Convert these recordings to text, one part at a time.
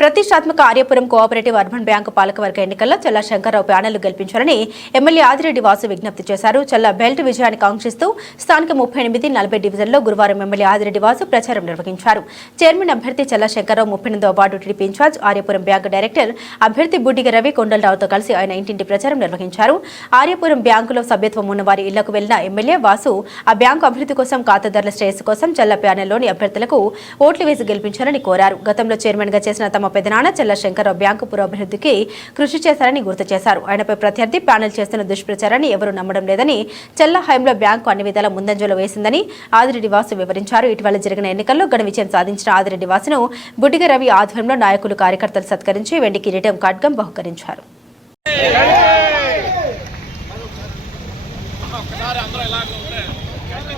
ప్రతిష్టాత్మక Aryapuram cooperative urban bank పాలకవర్గ ఎన్నికల్లో చల్లా శంకర్రావు ప్యానెల్ గెలిపించారని ఎమ్మెల్యే ఆదిరెడ్డి వాసు విజ్ఞప్తి చేశారు. చల్లా బెల్ట్ విజయాన్ని కాంక్షిస్తూ స్థానిక ముప్పై ఎనిమిది నలభై డివిజన్లో గురువారం ఎమ్మెల్యే ఆదిరెడ్డి వాసు ప్రచారం నిర్వహించారు. చైర్మన్ అభ్యర్థి చల్లా శంకర్రావు ముప్పై ఎనిమిదో ward TDP incharge Aryapuram bank director అభ్యర్థి బుడ్డిగ రవి కొండలరావుతో కలిసి ఆయన ఇంటింటి ప్రచారం నిర్వహించారు. ఆర్యపురం బ్యాంకులో సభ్యత్వం ఉన్న వారి ఇళ్ళకు వెళ్ళిన ఎమ్మెల్యే వాసు ఆ బ్యాంకు అభివృద్ధి కోసం ఖాతాదారుల శ్రేయస్సు కోసం చల్ల ప్యానెల్లోని అభ్యర్థులకు ఓట్లు వేసి గెలిపించారని కోరారు. గతంలో చైర్మన్గా చేసిన తమ పెదనాన్న చెల్లశంకర్రావు బ్యాంకు పురోభివృద్ధికి కృషి చేశారని గుర్తు చేశారు. ఆయనపై ప్రత్యర్థి ప్యానెల్ చేస్తున్న దుష్ప్రచారాన్ని ఎవరూ నమ్మడం లేదని చెల్ల హయంలో బ్యాంకు అన్ని విధాల ముందంజలో వేసిందని ఆదిరెడ్డి వాసు వివరించారు. ఇటీవల జరిగిన ఎన్నికల్లో ఘన విజయం సాధించిన ఆదిరెడ్డి వాసును బుడ్డిగ రవి ఆధ్వర్యంలో నాయకులు కార్యకర్తలు సత్కరించి వెండి కిరీటం ఖడ్గం బహుకరించారు.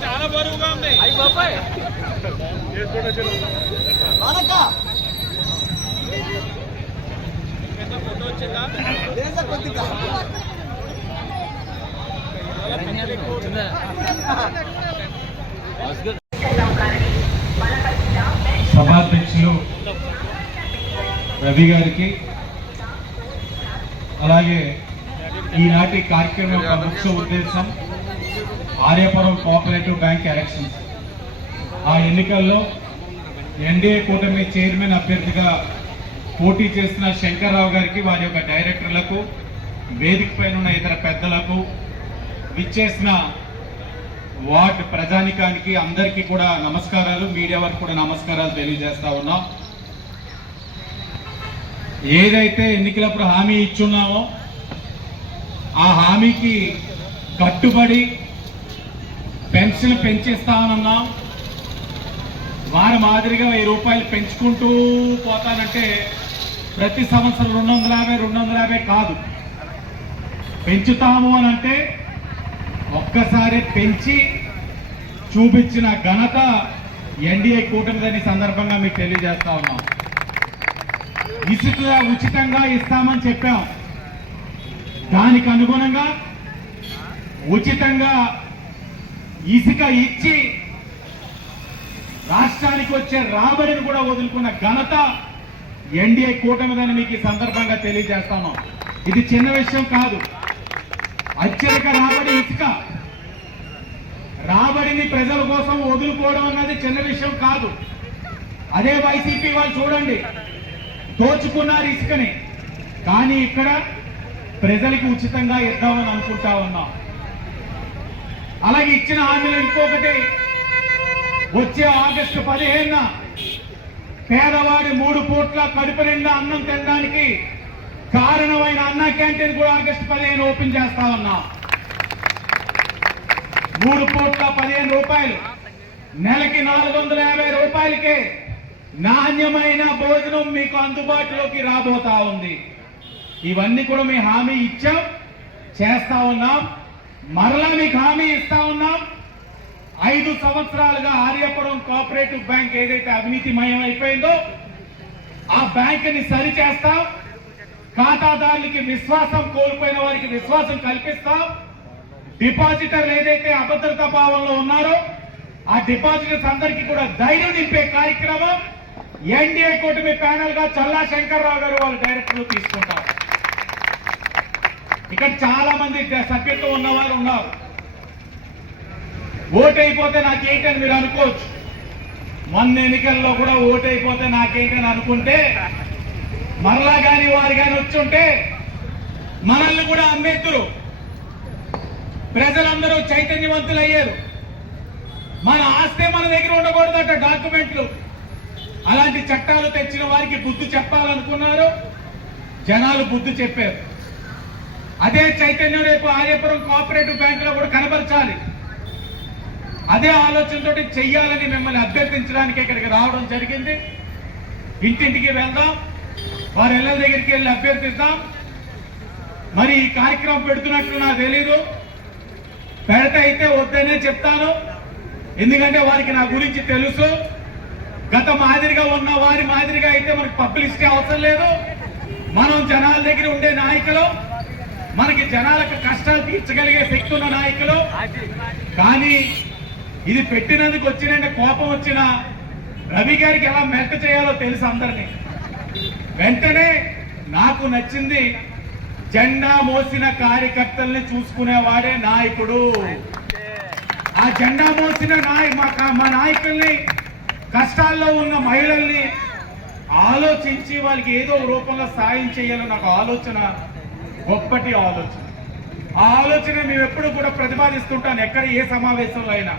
చాలా బరువుగా ఉంది సభాధ్యక్షులు రవి గారికి అలాగే ఈనాటి కార్యక్రమం యొక్క ముఖ్య ఉద్దేశం ఆర్యపురం కోఆపరేటివ్ బ్యాంక్ ఎలక్షన్స్. ఆ ఎన్నికల్లో ఎన్డీఏ కూటమి చైర్మన్ అభ్యర్థిగా పోటీ చేస్తున్న శంకర్రావు గారికి వారి యొక్క డైరెక్టర్లకు వేదిక పైన ఉన్న ఇతర పెద్దలకు విచ్చేసిన వార్డ్ ప్రజానికానికి అందరికీ కూడా నమస్కారాలు. మీడియా వారికి కూడా నమస్కారాలు తెలియజేస్తా ఉన్నాం. ఏదైతే ఎన్నికలప్పుడు హామీ ఇచ్చున్నామో ఆ హామీకి కట్టుబడి పెన్షన్ పెంచిస్తామన్నాం వారి మాదిరిగా వెయ్యి రూపాయలు పెంచుకుంటూ పోతానంటే ప్రతి సంవత్సరం రెండు వందల యాభై రెండు వందల యాభై కాదు. పెంచుతాము అని అంటే ఒక్కసారి పెంచి చూపించిన ఘనత ఎన్డీఏ కూటమిదని సందర్భంగా మీకు తెలియజేస్తా ఉన్నాం. ఇసుక ఉచితంగా ఇస్తామని చెప్పాం. దానికి అనుగుణంగా ఉచితంగా ఇసుక ఇచ్చి రాష్ట్రానికి వచ్చే రాబడిని కూడా వదులుకున్న ఘనత ఎన్డీఏ కూటమిదని మీకు ఈ సందర్భంగా తెలియజేస్తాను. ఇది చిన్న విషయం కాదు. అత్యధిక రాబడి ఇసుక. రాబడిని ప్రజల కోసం వదులుకోవడం అన్నది చిన్న విషయం కాదు. అదే వైసీపీ వాళ్ళు చూడండి. దోచుకున్నారు ఇసుకని. కానీ ఇక్కడ ప్రజలకి ఉచితంగా ఇద్దామని అనుకుంటా ఉన్నాం. అలాగే ఇచ్చిన హామీలు ఇంకొకటి. వచ్చే ఆగస్టు పదిహేనున పేదవాడి మూడు పూట్ల కడుపు నిండా అన్నం తినడానికి కారణమైన అన్న క్యాంటీన్ కూడా ఆగస్టు పదిహేను ఓపెన్ చేస్తా ఉన్నాం. మూడు పూట్ల పదిహేను రూపాయలు. నెలకి నాలుగు వందల యాభై రూపాయలకే నాణ్యమైన భోజనం మీకు అందుబాటులోకి రాబోతా ఉంది. ఇవన్నీ కూడా మీ హామీ ఇచ్చాం చేస్తా ఉన్నాం. మరలా మీకు హామీ ఇస్తా ఉన్నాం. ఐదు సంవత్సరాలుగా ఆర్యపురం కోఆపరేటివ్ బ్యాంక్ ఏదైతే అవినీతిమయం అయిపోయిందో ఆ బ్యాంకుని సరి చేస్తాం ఖాతాదారులకి విశ్వాసం కోల్పోయిన వారికి విశ్వాసం కల్పిస్తాం. డిపాజిటర్లు ఏదైతే అభద్రతా భావంలో ఉన్నారో ఆ డిపాజిటర్స్ అందరికీ కూడా ధైర్యం నింపే కార్యక్రమం ఎన్డీఏ కూటమి ప్యానల్గా చల్లా శంకర్రావు గారు వాళ్ళు డైరెక్టర్లు తీసుకుంటారు. ఇక్కడ చాలా మంది సభ్యత్వం ఉన్నవారు ఉన్నారు. ఓటైపోతే నాకేంటని మీరు అనుకోవచ్చు. మొన్న ఎన్నికల్లో కూడా ఓటైపోతే నాకేంటని అనుకుంటే మరలా కానీ వారు కానీ వచ్చుంటే మనల్ని కూడా అమ్మేద్దరు ప్రజలందరూ చైతన్యవంతులు అయ్యారు మన ఆస్తే మన దగ్గర ఉండకూడదట డాక్యుమెంట్లు. అలాంటి చట్టాలు తెచ్చిన వారికి బుద్ధి చెప్పాలనుకున్నారు. జనాలు బుద్ధి చెప్పారు. అదే చైతన్యం రేపు ఆర్యపురం కోఆపరేటివ్ బ్యాంకులో కూడా కనబరచాలి. అదే ఆలోచనతో చెయ్యాలని మిమ్మల్ని అభ్యర్థించడానికి ఇక్కడికి రావడం జరిగింది. ఇంటింటికి వెళ్దాం. వారి ఇళ్ళ దగ్గరికి వెళ్ళి అభ్యర్థిస్తాం. మరి ఈ కార్యక్రమం పెడుతున్నట్లు నాకు తెలీదు. పెడత అయితే వద్దనే చెప్తాను. ఎందుకంటే వారికి నా గురించి తెలుసు. గత మాదిరిగా ఉన్న వారి మాదిరిగా అయితే మనకి పబ్లిసిటీ అవసరం లేదు. మనం జనాల దగ్గర ఉండే నాయకులు మనకి జనాలకు కష్టాలు తీర్చగలిగే శక్తి ఉన్న నాయకులు. కానీ ఇది పెట్టినందుకు వచ్చినంటే కోపం వచ్చిన రవి గారికి ఎలా మెల్ట్ చేయాలో తెలుసు అందరినీ వెంటనే నాకు నచ్చింది జెండా మోసిన కార్యకర్తల్ని చూసుకునేవాడే నాయకుడు. ఆ జెండా మోసిన నాయ మా మా నాయకుల్ని కష్టాల్లో ఉన్న మహిళల్ని ఆలోచించి వాళ్ళకి ఏదో రూపంలో సాయం చేయాలని నాకు ఆలోచన గొప్పటి ఆలోచన. ఆ ఆలోచన మేము ఎప్పుడు కూడా ప్రతిపాదిస్తుంటాను ఎక్కడ ఏ సమావేశంలో అయినా.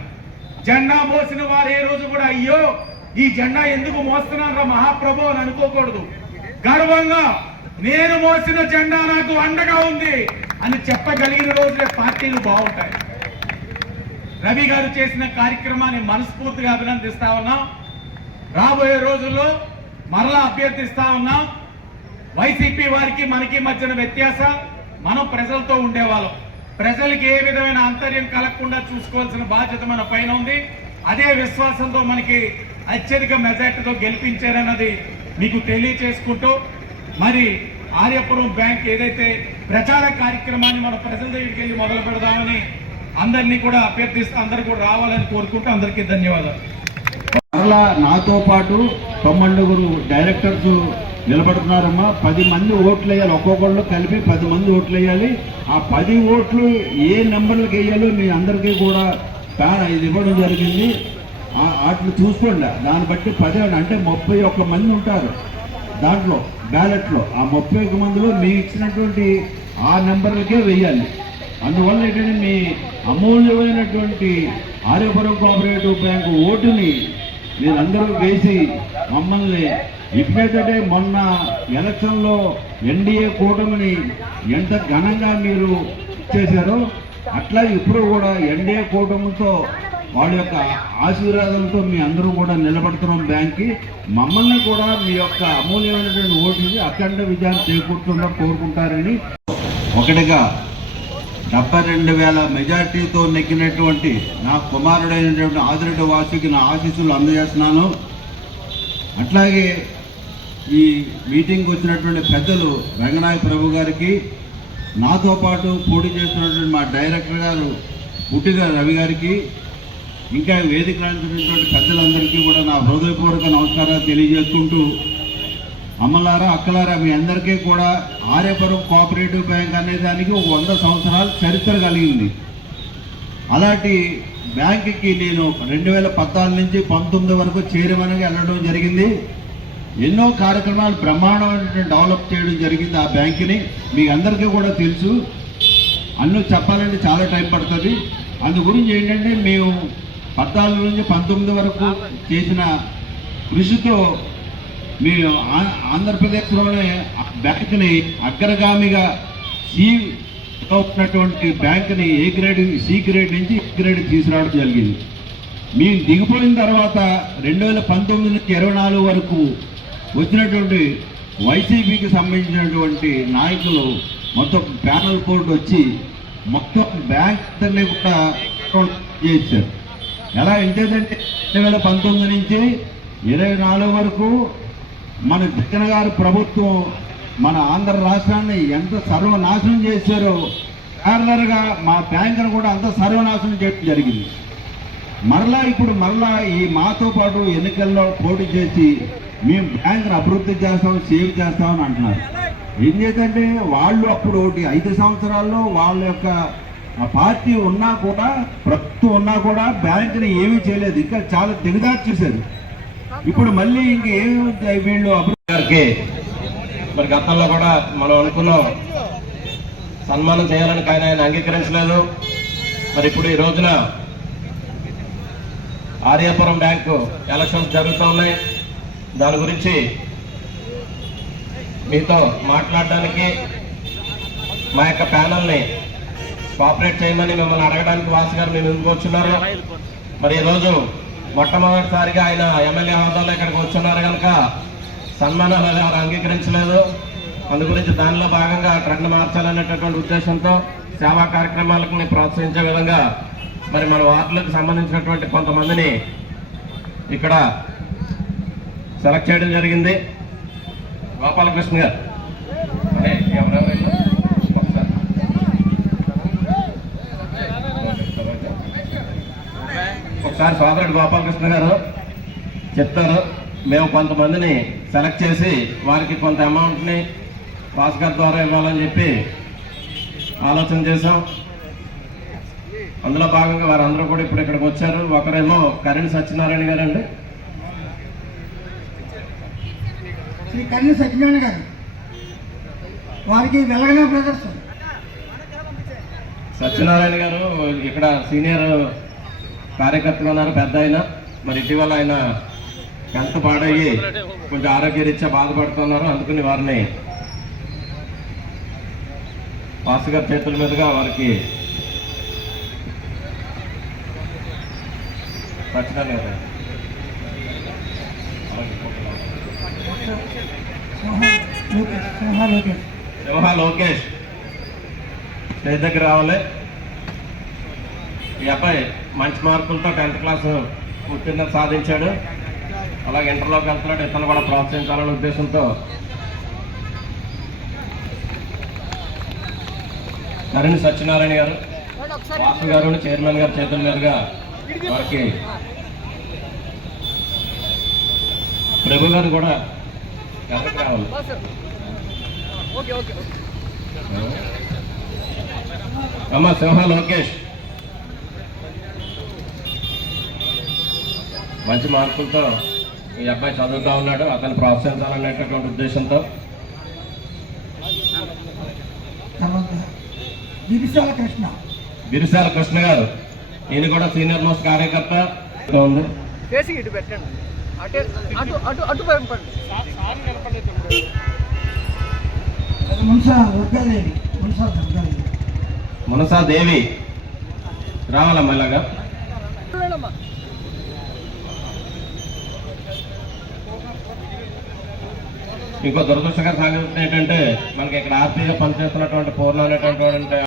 జెండా మోసిన వారు ఏ రోజు కూడా అయ్యో ఈ జెండా ఎందుకు మోస్తున్నారా మహాప్రభు అని అనుకోకూడదు. గర్వంగా నేను మోసిన జెండా నాకు అండగా ఉంది అని చెప్పగలిగిన రోజులే పార్టీలు బాగుంటాయి. రవి గారు చేసిన కార్యక్రమాన్ని మనస్ఫూర్తిగా అభినందిస్తా ఉన్నాం. రాబోయే రోజుల్లో మరలా అభ్యర్థిస్తా ఉన్నాం. వైసీపీ వారికి మనకి మధ్యన వ్యత్యాసం మనం ప్రజలతో ఉండేవాళ్ళం. ప్రజలకి ఏ విధమైన అంతర్యం కలగకుండా చూసుకోవాల్సిన బాధ్యత మన పైన ఉంది. అదే విశ్వాసంతో మనకి అత్యధిక మెజార్టీతో గెలిపించారన్నది మీకు తెలియచేసుకుంటూ మరి ఆర్యపురం బ్యాంక్ ఏదైతే ప్రచార కార్యక్రమాన్ని మన ప్రజల దగ్గరికి వెళ్ళి మొదలు పెడదామని అందరినీ కూడా అభ్యర్థిస్తూ అందరు కూడా రావాలని కోరుకుంటూ అందరికీ ధన్యవాదాలు. మరలా నాతో పాటు తొమ్మండుగురు డైరెక్టర్స్ నిలబడుతున్నారమ్మా. పది మంది ఓట్లు వేయాలి ఒక్కొక్కళ్ళు కలిపి పది మంది ఓట్లు వేయాలి ఆ పది ఓట్లు ఏ నెంబర్లకు వేయాలో మీ అందరికీ కూడా ప్యాన్ ఇది ఇవ్వడం జరిగింది. వాటిని చూసుకోండి. దాన్ని బట్టి పది అంటే ముప్పై ఒక్క మంది ఉంటారు దాంట్లో బ్యాలెట్లో. ఆ ముప్పై ఒక్క మందిలో మీ ఇచ్చినటువంటి ఆ నెంబర్లకే వేయాలి. అందువల్ల ఏంటంటే మీ అమూల్యమైనటువంటి ఆర్యపురం కోఆపరేటివ్ బ్యాంకు ఓటుని మీరందరూ వేసి మమ్మల్ని ఎప్పుడైతే మొన్న ఎలక్షన్లో ఎన్డీఏ కూటమిని ఎంత ఘనంగా మీరు చేశారో అట్లా ఇప్పుడు కూడా ఎన్డీఏ కూటమితో వాళ్ళ యొక్క ఆశీర్వాదంతో మీ అందరూ కూడా నిలబడుతున్నాం బ్యాంక్కి. మమ్మల్ని కూడా మీ యొక్క అమూల్యమైనటువంటి ఓటుని అఖండ విజయాన్ని చేకూర్చుందా కోరుకుంటారని ఒకటిగా డెబ్బై రెండు వేల మెజార్టీతో నెగ్గినటువంటి నా కుమారుడైనటువంటి ఆదిరెడ్డి వాసుకి నా ఆశీస్సులు అందజేస్తున్నాను. అట్లాగే ఈ మీటింగ్ వచ్చినటువంటి పెద్దలు రంగనాయ ప్రభు గారికి నాతో పాటు పోటీ చేస్తున్నటువంటి మా డైరెక్టర్ గారు పుట్టిగా రవి గారికి ఇంకా వేదిక పెద్దలందరికీ కూడా నా హృదయపూర్వక నమస్కారాలు తెలియజేసుకుంటూ అమ్మలారా అక్కలారా మీ అందరికీ కూడా ఆర్యపురం కోఆపరేటివ్ బ్యాంక్ అనే దానికి ఒక వంద సంవత్సరాల చరిత్ర కలిగింది అలాంటి బ్యాంకుకి నేను రెండు వేల పద్నాలుగు నుంచి పంతొమ్మిది వరకు చేరమని వెళ్ళడం జరిగింది. ఎన్నో కార్యక్రమాలు బ్రహ్మాండమైన డెవలప్ చేయడం జరిగింది ఆ బ్యాంకుని. మీ అందరికీ కూడా తెలుసు. అన్నీ చెప్పాలంటే చాలా టైం పడుతుంది. అందు గురించి ఏంటంటే మేము పద్నాలుగు నుంచి పంతొమ్మిది వరకు చేసిన కృషితో మీ ఆంధ్రప్రదేశ్లోనే బ్యాంక్ని అగ్రగామిగా సి ఉన్నటువంటి బ్యాంకుని ఏ గ్రేడ్ సి గ్రేడ్ నుంచి ఏ గ్రేడ్ తీసుకురావడం జరిగింది. మేము దిగిపోయిన తర్వాత రెండు వేల పంతొమ్మిది నుంచి ఇరవై నాలుగు వరకు వచ్చినటువంటి వైసీపీకి సంబంధించినటువంటి నాయకులు మొత్తం ప్యానల్ బోర్డు వచ్చి మొత్తం బ్యాంక్ కూడా చేశారు. ఎలా ఏంటంటే రెండు వేల పంతొమ్మిది నుంచి ఇరవై నాలుగు వరకు మన జగన్ గారి ప్రభుత్వం మన ఆంధ్ర రాష్ట్రాన్ని ఎంత సర్వనాశనం చేశారో ప్యారలర్గా మా బ్యాంకును కూడా అంత సర్వనాశనం చేయడం జరిగింది. మరలా ఇప్పుడు మరలా ఈ మాతో పాటు ఎన్నికల్లో పోటీ చేసి మేము బ్యాంకును అభివృద్ధి చేస్తాం సేవ్ చేస్తామని అంటున్నారు. ఏం చేద్దంటే వాళ్ళు అప్పుడు ఒకటి ఐదు సంవత్సరాల్లో వాళ్ళ యొక్క పార్టీ ఉన్నా కూడా ప్రభుత్వం ఉన్నా కూడా బ్యాంకుని ఏమీ చేయలేదు. ఇంకా చాలా దిగదారు చేశారు ఇప్పుడు మళ్ళీ ఇంక వీళ్ళు అభివృద్ధి గారికి మరి గతంలో కూడా మనం అనుకున్నాం. సన్మానం చేయాలని కానీ ఆయన అంగీకరించలేదు. మరి ఇప్పుడు ఈ రోజున ఆర్యాపురం బ్యాంకు ఎలక్షన్స్ జరుగుతూ ఉన్నాయి. దాని గురించి మీతో మాట్లాడడానికి మా యొక్క ప్యానల్ని కోఆపరేట్ చేయమని మిమ్మల్ని అడగడానికి వాసు గారు మేము ఎందుకు వచ్చున్నారు మరి ఈరోజు మొట్టమొదటిసారిగా ఆయన ఎమ్మెల్యే హోదాలో ఇక్కడికి వచ్చున్నారు కనుక సన్మానాలు వారు అంగీకరించలేదు. అందు గురించి దానిలో భాగంగా ట్రెండ్ మార్చాలనేటటువంటి ఉద్దేశంతో సేవా కార్యక్రమాలకు ప్రోత్సహించే విధంగా మరి మన వార్డులకు సంబంధించినటువంటి కొంతమందిని ఇక్కడ సెలెక్ట్ చేయడం జరిగింది. గోపాలకృష్ణ గారు అరే, ఎవరెవరు వీళ్ళు? ఒకసారి. ఒకసారి సోదరుడు గోపాలకృష్ణ గారు చెప్తారు. మేము కొంతమందిని సెలెక్ట్ చేసి వారికి కొంత అమౌంట్ని భాస్కర్ ద్వారా ఇవ్వాలని చెప్పి ఆలోచన చేశాం. అందులో భాగంగా వారందరూ కూడా ఇప్పుడు ఇక్కడికి వచ్చారు. ఒకరేమో కరణ్ సత్యనారాయణ గారు అండి శ్రీ కన్య సత్యనారాయణ గారు వారికి వెలగనే బ్రదర్స్. సత్యనారాయణ గారు ఇక్కడ సీనియర్ కార్యకర్తలు ఉన్నారు పెద్ద ఆయన. మరి ఇటీవల ఆయన హెల్త్ పాడయ్యి కొంచెం ఆరోగ్యరీత్యా బాధపడుతున్నారు అందుకని వారిని పాస్ చేతుల మీదుగా వారికి సత్యనారాయణ గారు సింహ లోకేష్. స్టేజ్ దగ్గర రావాలి. ఈ అబ్బాయి మంచి మార్కులతో టెన్త్ క్లాస్ ఉత్తీర్ణత సాధించాడు. అలాగే ఇంటర్లోకి వెళ్తున్నాడు. ఇతను కూడా ప్రోత్సహించాలనే ఉద్దేశంతో. కరణ్ సత్యనారాయణ గారు వాసు గారు చైర్మన్ గారు చేతుల మీదుగా వారికి ప్రభు గారు కూడా ఎవరికి రావాలి? అమ్మ సింహ లోకేష్. మంచి మార్కులతో ఈ అబ్బాయి చదువుతా ఉన్నాడు. అతను ప్రోత్సహించాలనేటటువంటి ఉద్దేశంతో. దివిశాల కృష్ణ. బిరిసాల కృష్ణ గారు. ఈయన కూడా సీనియర్ మోస్ట్ కార్యకర్త. ఉంది? చేసి ఇటు పెట్టండి. అటు అటు మునసా దేవి. రావాలమ్మా ఇలాగా. ఇంకో దురదృష్టకర సంగతి ఏంటంటే మనకి ఇక్కడ ఆర్పీగా పనిచేస్తున్నటువంటి పూర్ణ అనేటువంటి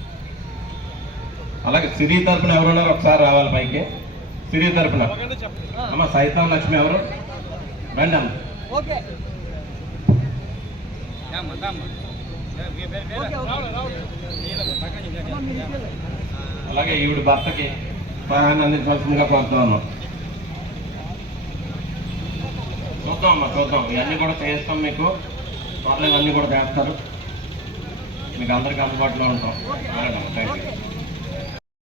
అలాగే సిరి తరపున ఎవరున్నారు ఒకసారి రావాలి పైకి. సిరి తరపున. అమ్మ సైతం లక్ష్మి ఎవరు? రండి అమ్మ. అలాగే ఈవిడ భర్తకి సహాయాన్ని అందించాల్సిందిగా కోరుతూ ఉన్నాం చూద్దాం అమ్మా చూద్దాం. ఇవన్నీ కూడా చేస్తాం మీకు. త్వరలో ఇవన్నీ కూడా చేస్తారు. మీకు అందరికీ అందుబాటులో ఉంటాం. Thank you